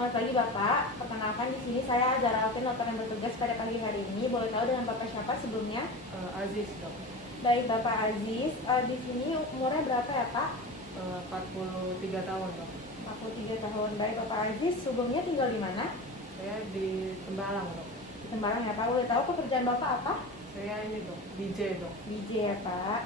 Selamat pagi Bapak. Perkenalkan di sini saya Zara Alvin, dokter yang bertugas pada pagi hari ini. Boleh tahu dengan Bapak siapa sebelumnya? Aziz dok. Baik Bapak Aziz. Di sini umurnya berapa ya Pak? 43 tahun dok. 43 tahun. Baik Bapak Aziz. Sebelumnya tinggal di mana? Saya di Tembalang dok. Di Tembalang ya Pak. Boleh tahu pekerjaan Bapak apa? Saya ini dok, DJ dok. DJ ya Pak.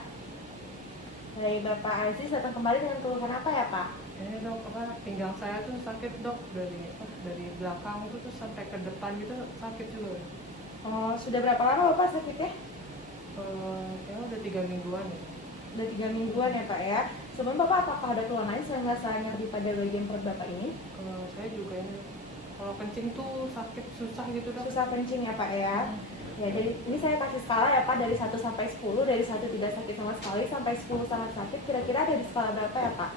Baik Bapak Aziz, datang kembali dengan keluhan apa ya Pak? Ini dok, pinggang saya tuh sakit dok, dari belakang tuh sampai ke depan gitu sakit juga. Oh, sudah berapa lama Bapak sakitnya? Kayaknya udah 3 mingguan ya. Udah 3 mingguan ya Pak ya. Sebelum Bapak apakah ada keluhan lain selain rasa nyeri pada bagian perut Bapak ini? Saya juga ini kalau kencing tuh sakit susah gitu dok. Susah kencing ya Pak ya. Ya, jadi ini saya kasih skala ya Pak, dari 1 sampai 10, dari 1 tidak sakit sama sekali sampai 10 sangat sakit. Kira-kira ada di skala berapa ya Pak?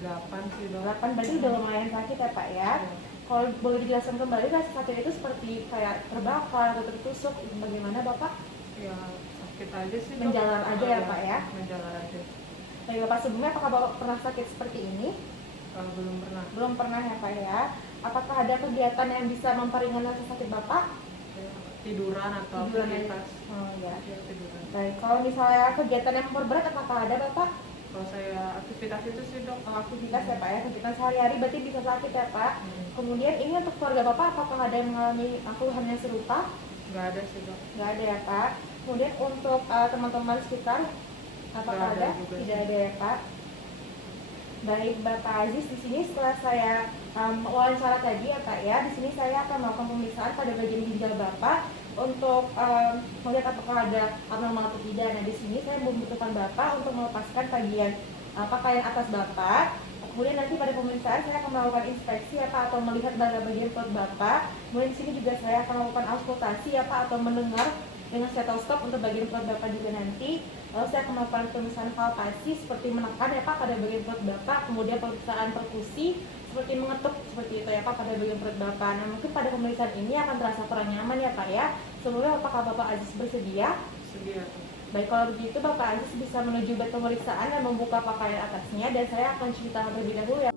8 sih dok. 8 berarti udah lumayan sakit ya Pak ya. Kalau boleh dijelaskan kembali, rasa sakit itu seperti kayak terbakar atau tertusuk, bagaimana Bapak? Ya sakit aja sih dok. Menjalar aja ya Pak ya. Menjalar aja. Baik Bapak, sebelumnya apakah Bapak pernah sakit seperti ini? Belum pernah. Belum pernah ya Pak ya. Apakah ada kegiatan yang bisa memperingan rasa sakit Bapak? Tiduran atau Tiduran aktivitas. Oh ya. Tiduran. Baik, kalau misalnya kegiatan yang memperberat apakah ada Bapak? Kalau saya aktivitas itu sih dok. Aktivitas ya Pak ya, kegiatan sehari-hari berarti bisa sakit ya Pak. Kemudian ini untuk keluarga Bapak apakah ada yang mengalami keluhan yang serupa? Nggak ada sih dok. Nggak ada ya Pak. Kemudian untuk teman-teman sekitar apakah Nggak ada ada? juga. Tidak ada ya Pak. Baik Bapak Aziz, di sini setelah saya wawancara tadi ya Pak ya, di sini saya akan melakukan pemeriksaan pada bagian ginjal Bapak untuk melihat apakah ada abnormal atau tidak. Nah di sini saya membutuhkan Bapak untuk melepaskan bagian pakaian atas Bapak. Kemudian nanti pada pemeriksaan saya akan melakukan inspeksi ya Pak, atau melihat bagian perut Bapak. Kemudian di sini juga saya akan melakukan auskultasi ya Pak, atau mendengar dengan stetoskop untuk bagian perut Bapak juga nanti. Lalu saya akan melakukan pemeriksaan palpasi seperti menekan ya Pak pada bagian perut Bapak. Kemudian pemeriksaan perkusi seperti mengetuk seperti itu ya Pak pada bagian perut Bapak. Nah mungkin pada pemeriksaan ini akan terasa kurang nyaman ya Pak ya. Sebelumnya apakah Bapak Aziz bersedia? Sedia. Baik, kalau begitu Bapak Aziz bisa menuju bed pemeriksaan dan membuka pakaian atasnya, dan saya akan ceritakan terlebih dahulu ya.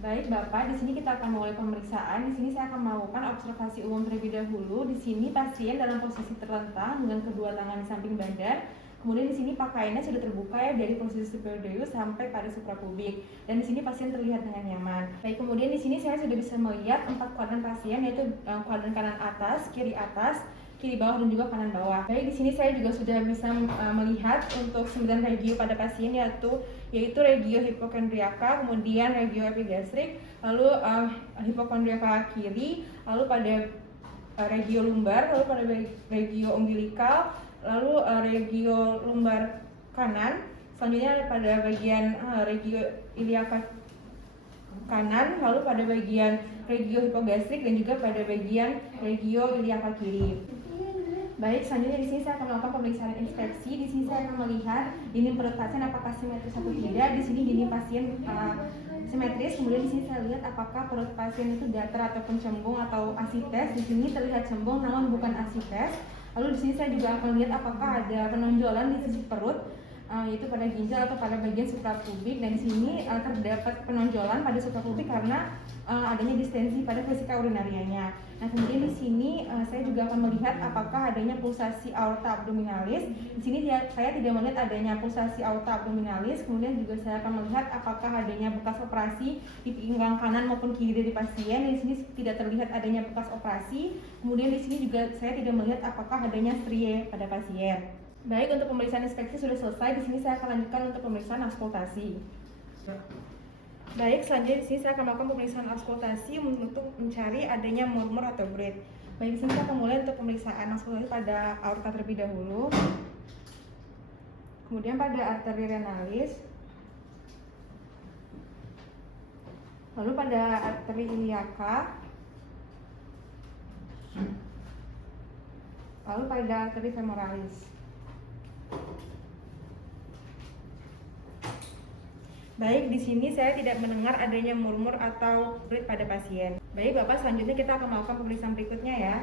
Baik Bapak, di sini kita akan mulai pemeriksaan. Di sini saya akan melakukan observasi umum terlebih dahulu. Di sini pasien dalam posisi terlentang dengan kedua tangan di samping badan. Kemudian di sini pakaiannya sudah terbuka ya, dari posisi superior sampai pada suprapubik. Dan di sini pasien terlihat dengan nyaman. Baik, kemudian di sini saya sudah bisa melihat 4 kuadran pasien, yaitu kuadran kanan atas, kiri bawah, dan juga kanan bawah. Baik, di sini saya juga sudah bisa melihat untuk 9 regio pada pasien, yaitu regio hipokondriaka, kemudian regio epigastrik, lalu hipokondriaka kiri, lalu pada regio lumbar, lalu pada regio umbilikal, lalu regio lumbar kanan, selanjutnya pada bagian regio iliaka kanan, lalu pada bagian regio hipogastrik, dan juga pada bagian regio iliaka kiri. Baik, selanjutnya di sini saya akan melakukan pemeriksaan inspeksi. Di sini saya akan melihat dinding perut pasien apakah simetris atau tidak. Di sini dinding pasien simetris. Kemudian di sini saya lihat apakah perut pasien itu datar ataupun cembung atau asites. Di sini terlihat cembung namun bukan asites. Lalu di sini saya juga akan lihat apakah ada penonjolan di sisi perut yaitu pada ginjal atau pada bagian suprapubik. Dan di sini terdapat penonjolan pada suprapubik karena adanya distensi pada vesika urinarianya. Nah, kemudian di sini saya juga akan melihat apakah adanya pulsasi aorta abdominalis. Di sini saya tidak melihat adanya pulsasi aorta abdominalis. Kemudian juga saya akan melihat apakah adanya bekas operasi di pinggang kanan maupun kiri dari pasien. Di sini tidak terlihat adanya bekas operasi. Kemudian di sini juga saya tidak melihat apakah adanya strie pada pasien. Baik, untuk pemeriksaan inspeksi sudah selesai. Di sini saya akan lanjutkan untuk pemeriksaan auskultasi. Baik, selanjutnya di sini saya akan melakukan pemeriksaan auskultasi untuk mencari adanya murmur atau breath. Baik, di sini kita akan mulai untuk pemeriksaan auskultasi pada aorta terlebih dahulu, kemudian pada arteri renalis, lalu pada arteri iliaka, lalu pada arteri femoralis. Baik, di sini saya tidak mendengar adanya murmur atau breath pada pasien. Baik, Bapak, selanjutnya kita akan melakukan pemeriksaan berikutnya ya.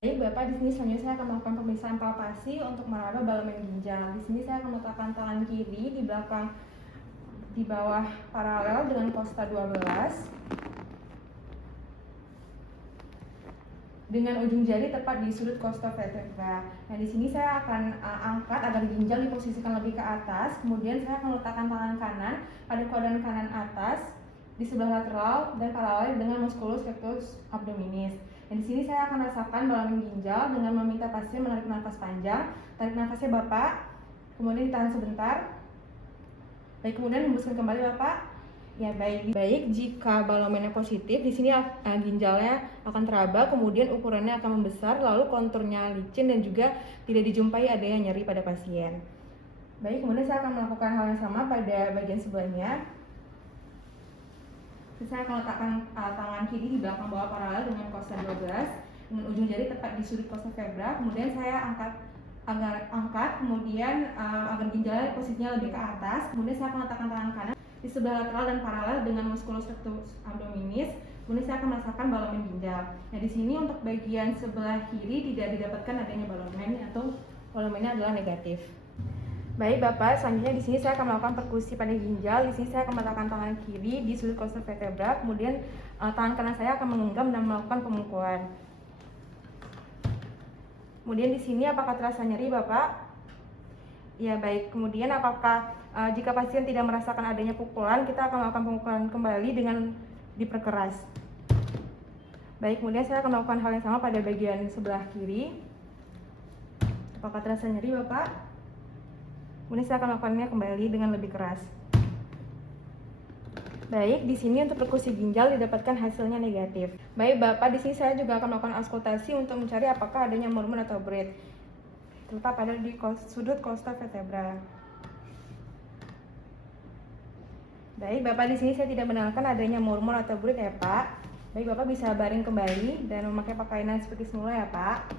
Baik, Bapak, di sini selanjutnya saya akan melakukan pemeriksaan palpasi untuk meraba balamen ginjal. Di sini saya akan meletakkan tangan kiri di belakang di bawah paralel dengan kosta 12. Dengan ujung jari tepat di sudut costa vertebra. Nah, di sini saya akan angkat agar ginjal diposisikan lebih ke atas. Kemudian saya akan meletakkan tangan kanan pada kuadran kanan atas di sebelah lateral dan paralel dengan musculus rectus abdominis. Dan di sini saya akan rasakan balamen ginjal dengan meminta pasien menarik nafas panjang. Tarik nafasnya Bapak, kemudian ditahan sebentar. Baik, kemudian hembuskan kembali Bapak. Ya, baik. Jika balomennya positif, di sini ginjalnya akan teraba, kemudian ukurannya akan membesar, lalu konturnya licin dan juga tidak dijumpai adanya nyeri pada pasien. Baik, kemudian saya akan melakukan hal yang sama pada bagian sebelahnya. Saya akan letakkan tangan kiri di belakang bawah paralel dengan kosta 12 dengan ujung jari tepat di sudut costa vertebra. Kemudian saya angkat kemudian agar ginjalnya posisinya lebih ke atas. Kemudian saya akan letakkan tangan kanan di sebelah lateral dan paralel dengan musculus rectus abdominis. Kemudian saya akan merasakan balomen ginjal. Nah, di sini untuk bagian sebelah kiri tidak didapatkan adanya balomen atau balomennya adalah negatif. Baik, Bapak, selanjutnya di sini saya akan melakukan perkusi pada ginjal. Di sini saya akan meletakkan tangan kiri di sudut costa vertebra. Kemudian tangan kanan saya akan menggenggam dan melakukan pemukulan. Kemudian di sini apakah terasa nyeri, Bapak? Ya, baik. Kemudian apakah jika pasien tidak merasakan adanya pukulan, kita akan melakukan pemukulan kembali dengan diperkeras. Baik, kemudian saya akan melakukan hal yang sama pada bagian sebelah kiri. Apakah terasa nyeri, Bapak? Kemudian saya akan melakukannya kembali dengan lebih keras. Baik, di sini untuk perkusi ginjal didapatkan hasilnya negatif. Baik, Bapak, di sini saya juga akan melakukan auskultasi untuk mencari apakah adanya murmur atau breath, terletak pada di sudut costa vertebra. Baik, Bapak, di sini saya tidak mendengarkan adanya murmur atau breath ya, Pak. Baik, Bapak bisa baring kembali dan memakai pakaian seperti semula ya, Pak.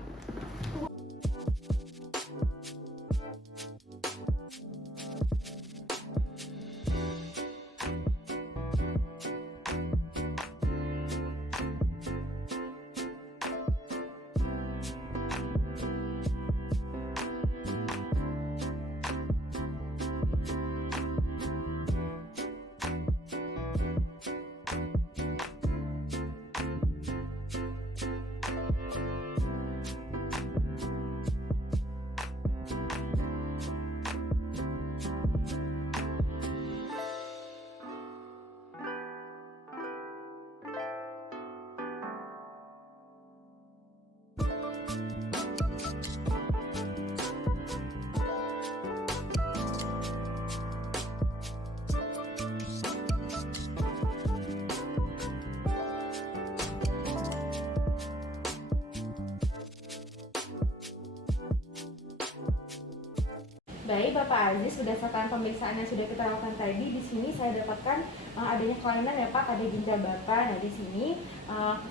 Baik, Bapak Aziz, berdasarkan pemeriksaan yang sudah kita lakukan tadi, di sini saya dapatkan adanya kelainan ya Pak pada ginjal Bapak. Nah, di sini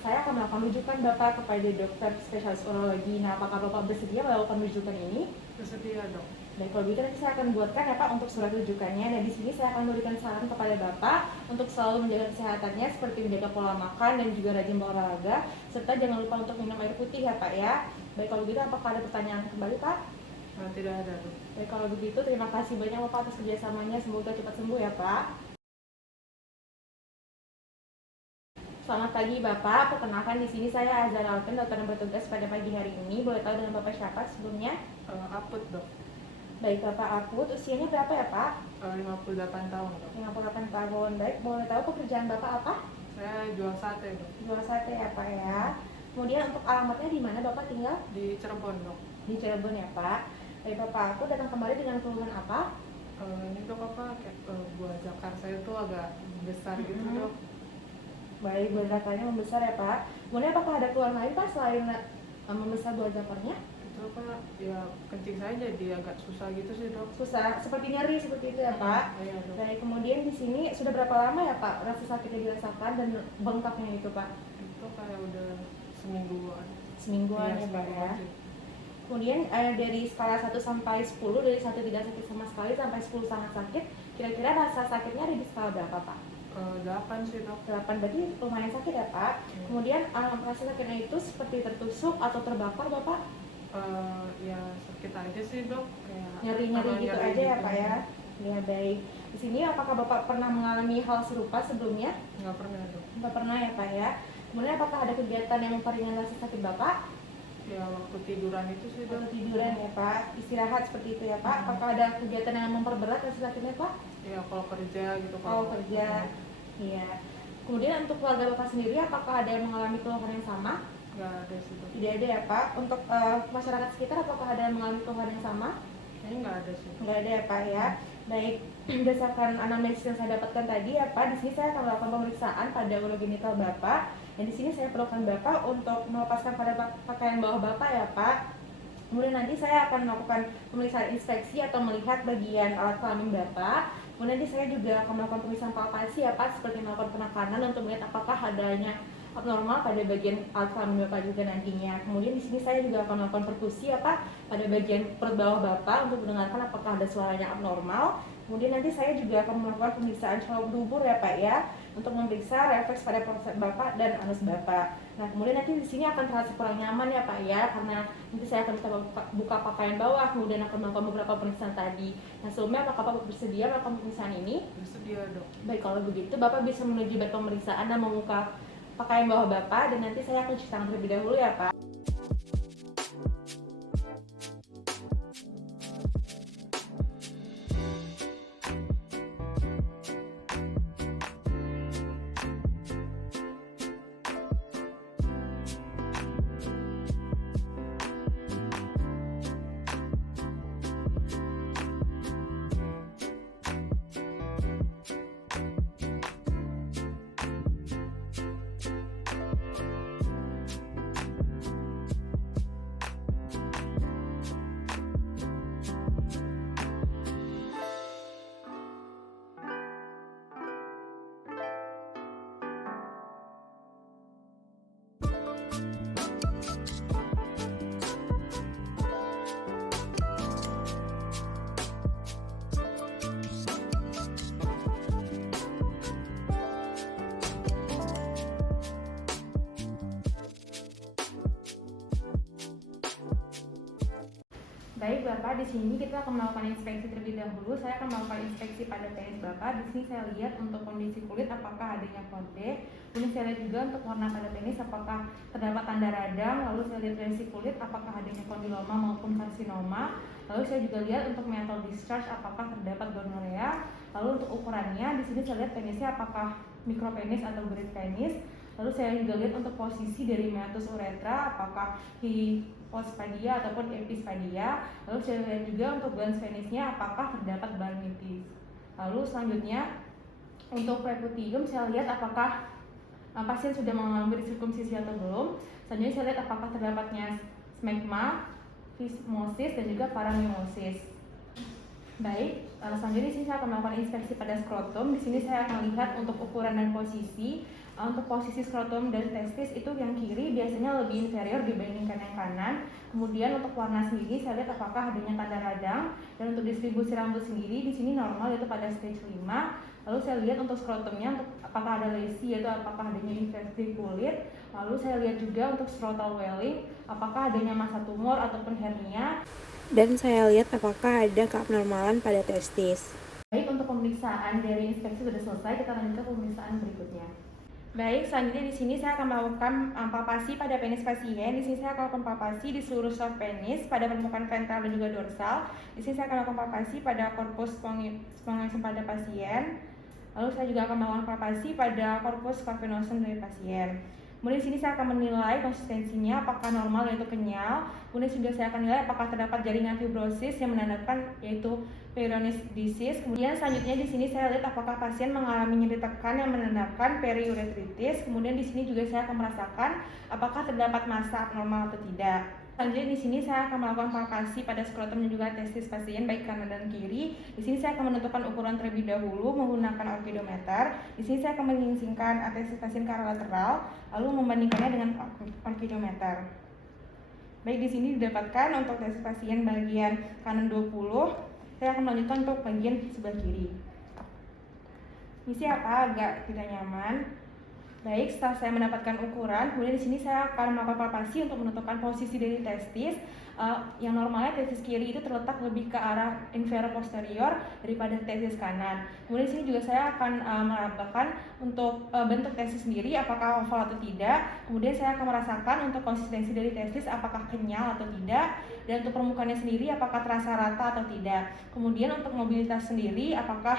saya akan melakukan rujukan Bapak kepada dokter spesialis urologi. Nah, apakah Bapak bersedia melakukan rujukan ini? Bersedia, Dok. Baik, kalau begitu nanti saya akan buatkan ya Pak untuk surat rujukannya. Nah, di sini saya akan memberikan saran kepada Bapak untuk selalu menjaga kesehatannya seperti menjaga pola makan dan juga rajin berolahraga, serta jangan lupa untuk minum air putih ya Pak ya. Baik, kalau begitu apakah ada pertanyaan kembali Pak? Tidak ada dok. Baik, kalau begitu terima kasih banyak Bapak atas kerjasamanya. Semoga cepat sembuh ya Pak. Selamat pagi Bapak. Perkenalkan di sini saya Azhar Alpen, dokter yang bertugas pada pagi hari ini. Boleh tahu dengan Bapak siapa sebelumnya? Aput dok. Baik Bapak Aput, usianya berapa ya Pak? 58 tahun dok. 58 tahun. Baik, boleh tahu pekerjaan Bapak apa? Saya jual sate dok. Jual sate ya Pak ya. Kemudian untuk alamatnya di mana Bapak tinggal? Di Cirebon dok. Di Cirebon ya Pak. Baik Bapak Aput, datang kembali dengan keluhan apa? Ini dok apa kayak buah zakar saya tuh agak besar gitu Mm-mm. dok. Baik, buah zakarnya membesar ya Pak. Kemudian apakah ada keluhan lain Pak selain membesar buah zakarnya? Itu apa ya, kencing saya jadi agak susah gitu sih dok. Susah, seperti nyeri seperti itu ya Pak. Iya dok. Baik, kemudian di sini sudah berapa lama ya Pak rasa sakitnya dirasakan dan bengkaknya itu Pak? Itu kayak udah semingguan. Semingguan Iya, ya Pak ya. semingguan sih. Kemudian dari skala 1 sampai 10, dari 1 tidak sakit sama sekali sampai 10 sangat sakit, kira-kira rasa sakitnya ada di skala berapa Pak? 8 sih dok. 8, berarti lumayan sakit ya Pak. Iya. Kemudian rasa sakitnya itu seperti tertusuk atau terbakar Bapak? Ya sakit aja sih dok, kayak Nyeri-nyeri gitu nyeri aja ya gitu. Pak ya. Ya baik. Di sini apakah Bapak pernah mengalami hal serupa sebelumnya? Nggak pernah dok. Bapak pernah ya Pak ya. Kemudian apakah ada kegiatan yang memperingan rasa sakit Bapak? Ya waktu tiduran itu sih dok. Waktu tiduran ya Pak, istirahat seperti itu ya Pak. Apakah ada kegiatan yang memperberat rasa sakitnya Pak? Ya kalau kerja gitu. Kalau kerja, iya. Kemudian untuk keluarga Bapak sendiri, apakah ada yang mengalami keluhan yang sama? Nggak ada sih dok. Tidak ada ya Pak. Untuk masyarakat sekitar, apakah ada yang mengalami keluhan yang sama? Kayaknya nggak ada sih. Nggak ada ya Pak ya. Baik, berdasarkan anamnesis yang saya dapatkan tadi ya Pak, di sini saya akan melakukan pemeriksaan pada urogenital Bapak. Dan di sini saya perlukan Bapak untuk melepaskan pada pakaian bawah Bapak ya Pak. Kemudian nanti saya akan melakukan pemeriksaan inspeksi atau melihat bagian alat kelamin Bapak. Kemudian nanti saya juga akan melakukan pemeriksaan palpasi ya Pak, seperti melakukan penekanan untuk melihat apakah adanya abnormal pada bagian alat kelamin Bapak juga nantinya. Kemudian di sini saya juga akan melakukan perkusi ya Pak pada bagian perut bawah Bapak untuk mendengarkan apakah ada suaranya abnormal. Kemudian nanti saya juga akan melakukan pemeriksaan swab dubur ya Pak ya, untuk memeriksa refleks pada prostat Bapak dan anus Bapak. Nah, kemudian nanti di sini akan terasa kurang nyaman ya Pak ya, karena nanti saya akan buka pakaian bawah, kemudian akan melakukan beberapa pemeriksaan tadi. Nah, sebelumnya apakah Bapak bersedia melakukan pemeriksaan ini? Bersedia dok. Baik, kalau begitu Bapak bisa menuju bed pemeriksaan dan membuka pakaian bawah Bapak, dan nanti saya akan cuci tangan terlebih dahulu ya Pak. Baik Bapak, di sini kita akan melakukan inspeksi terlebih dahulu. Saya akan melakukan inspeksi pada penis Bapak. Di sini saya lihat untuk kondisi kulit apakah adanya kode. Kemudian saya lihat juga untuk warna pada penis apakah terdapat tanda radang. Lalu saya lihat tensi kulit apakah adanya kondiloma maupun karsinoma. Lalu saya juga lihat untuk metal discharge apakah terdapat gonorea. Lalu untuk ukurannya di sini saya lihat penisnya apakah mikropenis atau great penis. Lalu saya juga lihat untuk posisi dari meatus uretra apakah hipospadia ataupun epispadia. Lalu saya lihat juga untuk glans penisnya apakah terdapat balanitis. Lalu selanjutnya untuk preputium saya lihat apakah pasien sudah mengalami sirkumsisi atau belum. Selanjutnya saya lihat apakah terdapatnya smegma, phimosis dan juga paramimosis. Baik, selanjutnya di sini saya akan melakukan inspeksi pada skrotum. Di sini saya akan melihat untuk ukuran dan posisi. Untuk posisi skrotum dan testis itu yang kiri biasanya lebih inferior dibandingkan yang kanan. Kemudian untuk warna sendiri saya lihat apakah adanya tanda radang, dan untuk distribusi rambut sendiri di sini normal yaitu pada stage 5. Lalu saya lihat untuk skrotumnya untuk apakah ada lesi yaitu apakah adanya infeksi kulit. Lalu saya lihat juga untuk scrotal welling apakah adanya massa tumor ataupun hernia. dan saya lihat apakah ada keabnormalan pada testis. Baik, untuk pemeriksaan dari inspeksi sudah selesai, kita lanjut ke pemeriksaan berikutnya. Baik, selanjutnya di sini saya akan melakukan palpasi pada penis pasien. Di sini saya akan melakukan palpasi di seluruh soft penis, pada permukaan ventral dan juga dorsal. Di sini saya akan melakukan palpasi pada korpus spongiosum pada pasien. Lalu saya juga akan melakukan palpasi pada korpus cavernosum dari pasien. Kemudian di sini saya akan menilai konsistensinya apakah normal yaitu kenyal. Kemudian juga saya akan menilai apakah terdapat jaringan fibrosis yang menandakan yaitu Peyronie's disease. Kemudian selanjutnya di sini saya lihat apakah pasien mengalami nyeri tekan yang menandakan periuretritis. Kemudian di sini juga saya akan merasakan apakah terdapat massa abnormal atau tidak. Selanjutnya di sini saya akan melakukan palpasi pada skrotum dan juga testis pasien baik kanan dan kiri. Di sini saya akan menentukan ukuran terlebih dahulu menggunakan orkidometer. Di sini saya akan menyingsingkan testis pasien ke arah lateral, lalu membandingkannya dengan orkidometer. Baik, di sini didapatkan untuk testis pasien bagian kanan 20. Saya akan melanjutkan untuk bagian sebelah kiri. Misi apa? Agak tidak nyaman. Baik, setelah saya mendapatkan ukuran, kemudian di sini saya akan melakukan palpasi untuk menentukan posisi dari testis. Yang normalnya testis kiri itu terletak lebih ke arah inferior posterior daripada testis kanan. Kemudian di sini juga saya akan menambahkan untuk bentuk testis sendiri apakah oval atau tidak. Kemudian saya akan merasakan untuk konsistensi dari testis apakah kenyal atau tidak, dan untuk permukaannya sendiri apakah terasa rata atau tidak. Kemudian untuk mobilitas sendiri apakah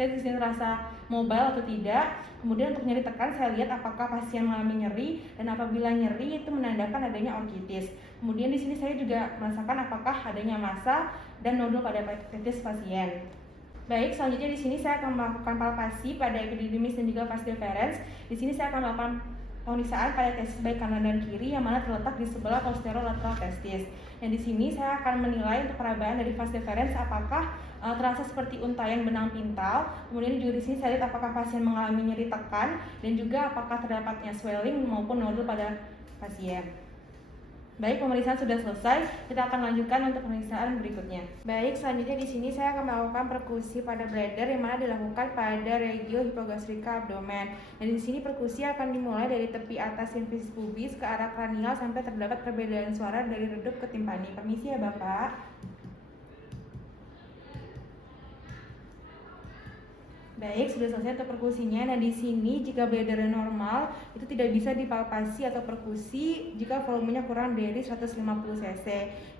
testis ini terasa mobile atau tidak. Kemudian untuk nyeri tekan saya lihat apakah pasien mengalami nyeri, dan apabila nyeri itu menandakan adanya orkitis. Kemudian di sini saya juga merasakan apakah adanya massa dan nodul pada testis pasien. Baik, selanjutnya di sini saya akan melakukan palpasi pada epididymis dan juga vas deferens. Di sini saya akan melakukan pemeriksaan pada testis baik kanan dan kiri yang mana terletak di sebelah posterolateral testis. Dan di sini saya akan menilai untuk perabaan dari vas deferens apakah terasa seperti untayan benang pintal. Kemudian juga di sini saya lihat apakah pasien mengalami nyeri tekan dan juga apakah terdapatnya swelling maupun nodul pada pasien. Baik, pemeriksaan sudah selesai. Kita akan lanjutkan untuk pemeriksaan berikutnya. Baik, selanjutnya di sini saya akan melakukan perkusi pada bladder yang mana dilakukan pada regio hipogastrika abdomen. Dan di sini perkusi akan dimulai dari tepi atas sinfisis pubis ke arah kranial sampai terdapat perbedaan suara dari redup ke timpani. Permisi ya Bapak. Baik, sudah selesai untuk perkusinya. Nah, di sini jika bladder normal itu tidak bisa dipalpasi atau perkusi jika volumenya kurang dari 150 cc.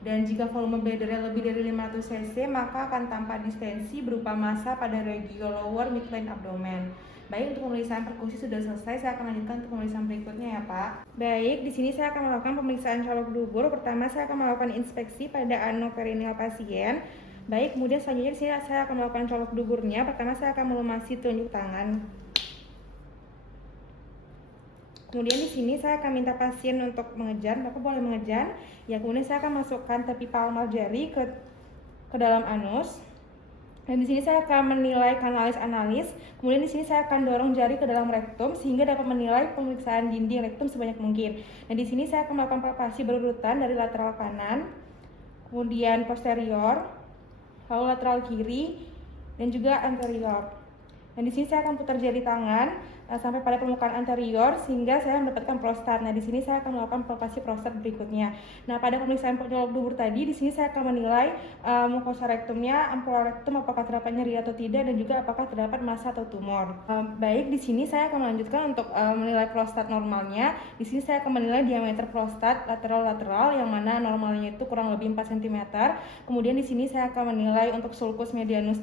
Dan jika volume bladder lebih dari 500 cc, maka akan tampak distensi berupa massa pada regio lower midline abdomen. Baik, untuk pemeriksaan perkusi sudah selesai. Saya akan lanjutkan untuk pemeriksaan berikutnya ya Pak. Baik, di sini saya akan melakukan pemeriksaan colok dubur. Pertama saya akan melakukan inspeksi pada anoperineal pasien. Baik, kemudian selanjutnya di sini saya akan melakukan colok duburnya. Pertama saya akan melumasi telunjuk tangan. Kemudian di sini saya akan minta pasien untuk mengejan. Bapak boleh mengejan. Ya, kemudian saya akan masukkan tepi palmar jari ke dalam anus. Dan di sini saya akan menilai kanalis analis. Kemudian di sini saya akan dorong jari ke dalam rektum sehingga dapat menilai pemeriksaan dinding rektum sebanyak mungkin. Dan di sini saya akan melakukan palpasi berurutan dari lateral kanan, kemudian posterior, lalu lateral kiri, dan juga anterior. Dan di sini saya akan putar jari tangan sampai pada permukaan anterior sehingga saya mendapatkan prostat. Nah, di sini saya akan melakukan palpasi prostat berikutnya. Nah, pada pemeriksaan colok dubur tadi, di sini saya akan menilai mukosa rektumnya, ampula rektum apakah terdapat nyeri atau tidak, dan juga apakah terdapat massa atau tumor. Baik, di sini saya akan melanjutkan untuk menilai prostat normalnya. Di sini saya akan menilai diameter prostat lateral yang mana normalnya itu kurang lebih 4 cm. Kemudian di sini saya akan menilai untuk sulcus medianus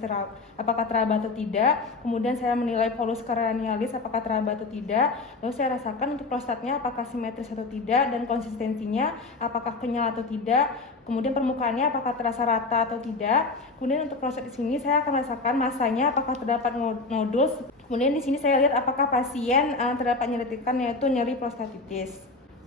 apakah teraba atau tidak. Kemudian saya menilai polus cranialis apakah teraba atau tidak. Lalu saya rasakan untuk prostatnya apakah simetris atau tidak, dan konsistensinya apakah kenyal atau tidak. Kemudian permukaannya apakah terasa rata atau tidak. Kemudian untuk prostat di sini saya akan merasakan masanya apakah terdapat nodul. Kemudian di sini saya lihat apakah pasien terdapat nyeri tekan yaitu nyeri prostatitis.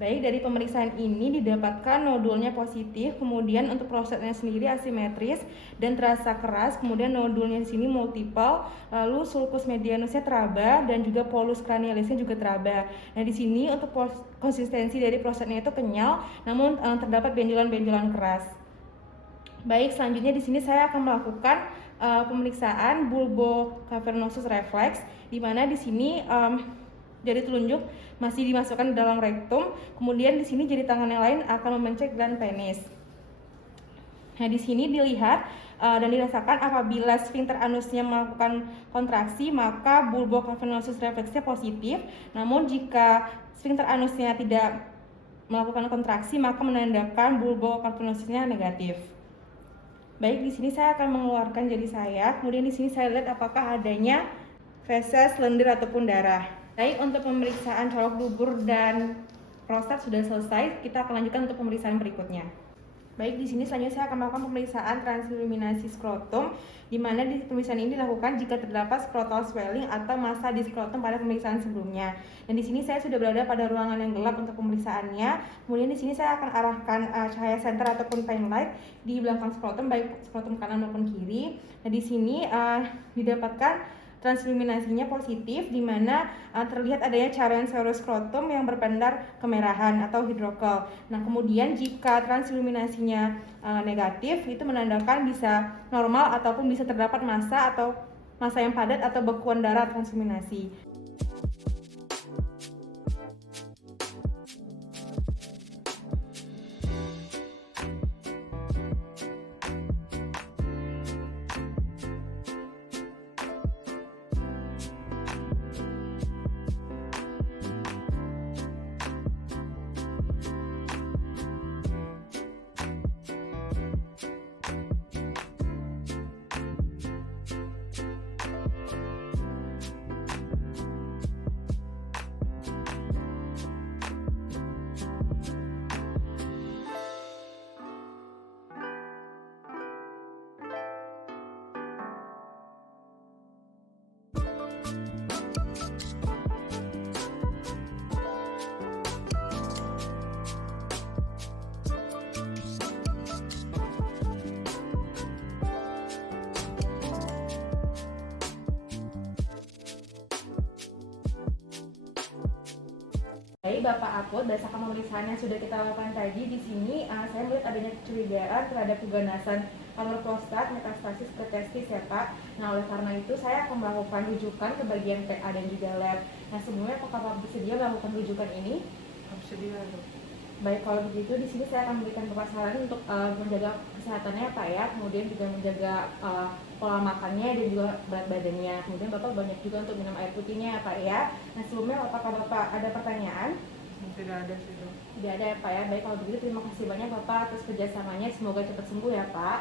Baik, dari pemeriksaan ini didapatkan nodulnya positif, kemudian untuk prostatnya sendiri asimetris dan terasa keras, kemudian nodulnya di sini multiple, lalu sulcus medianusnya teraba dan juga polus cranialisnya juga teraba. Nah, di sini untuk konsistensi dari prostatnya itu kenyal, namun terdapat benjolan-benjolan keras. Baik, selanjutnya di sini saya akan melakukan pemeriksaan bulbocavernosus reflex, di mana di sini jari telunjuk masih dimasukkan ke dalam rektum, kemudian di sini jari tangan yang lain akan memencet gland penis. Nah, di sini dilihat dan dirasakan apabila sphincter anusnya melakukan kontraksi, maka bulbocavernosus refleksnya positif. Namun jika sphincter anusnya tidak melakukan kontraksi, maka menandakan bulbocavernosusnya negatif. Baik, di sini saya akan mengeluarkan jari saya. Kemudian di sini saya lihat apakah adanya feses, lendir ataupun darah. Baik, untuk pemeriksaan colok dubur dan prostat sudah selesai. Kita akan lanjutkan untuk pemeriksaan berikutnya. Baik, di sini selanjutnya saya akan melakukan pemeriksaan transiluminasi skrotum, di mana di pemeriksaan ini dilakukan jika terdapat scrotal swelling atau massa di skrotum pada pemeriksaan sebelumnya. Dan di sini saya sudah berada pada ruangan yang gelap untuk pemeriksaannya. Kemudian di sini saya akan arahkan cahaya senter ataupun pine light di belakang skrotum, baik skrotum kanan maupun kiri. Nah, di sini didapatkan transiluminasinya positif, di mana terlihat adanya carian skrotum yang berpendar kemerahan atau hidrokel. Nah, kemudian jika transiluminasinya negatif, itu menandakan bisa normal ataupun bisa terdapat massa atau massa yang padat atau bekuan darah transiluminasi. Baik, Bapak Akut, berdasarkan pemeriksaan yang sudah kita lakukan tadi, di sini saya melihat adanya kecurigaan terhadap keganasan kanker prostat metastasis ke testis ya Pak. Nah, oleh karena itu saya akan melakukan rujukan ke bagian PA dan juga lab. Nah, sebelumnya apakah Bapak bersedia melakukan rujukan ini? Bersedia, Dok. Baik, kalau begitu di sini saya akan memberikan beberapa saran untuk menjaga kesehatannya Pak ya, kemudian juga menjaga pola makannya dan juga berat badannya. Kemudian Bapak banyak juga untuk minum air putihnya ya Pak ya. Nah, sebelumnya apakah Bapak ada pertanyaan? Tidak ada sih, Dok. Tidak ada ya Pak ya. Baik, kalau begitu terima kasih banyak Bapak atas kerjasamanya. Semoga cepat sembuh ya Pak.